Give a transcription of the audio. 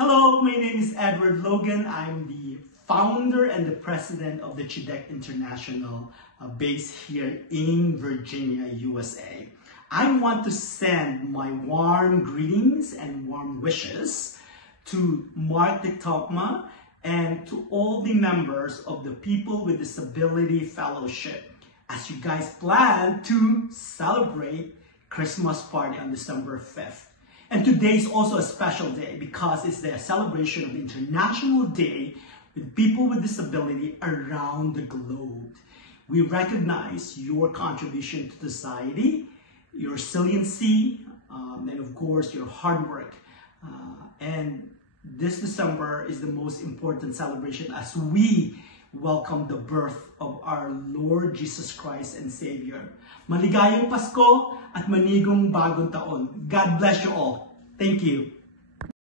Hello, my name is Edward Logan. I'm the founder and the president of the Chidek International, based here in Virginia, USA. I want to send my warm greetings and warm wishes to Mark de Tokma and to all the members of the People with Disability Fellowship as you guys plan to celebrate Christmas party on December 5th. And today is also a special day because it's the celebration of the International Day with people with disability around the globe. We recognize your contribution to society, your resiliency, and of course your hard work. And this December is the most important celebration as we welcome the birth of our Lord Jesus Christ and Savior. Maligayang Pasko at manigong bagong taon. God bless you all. Thank you.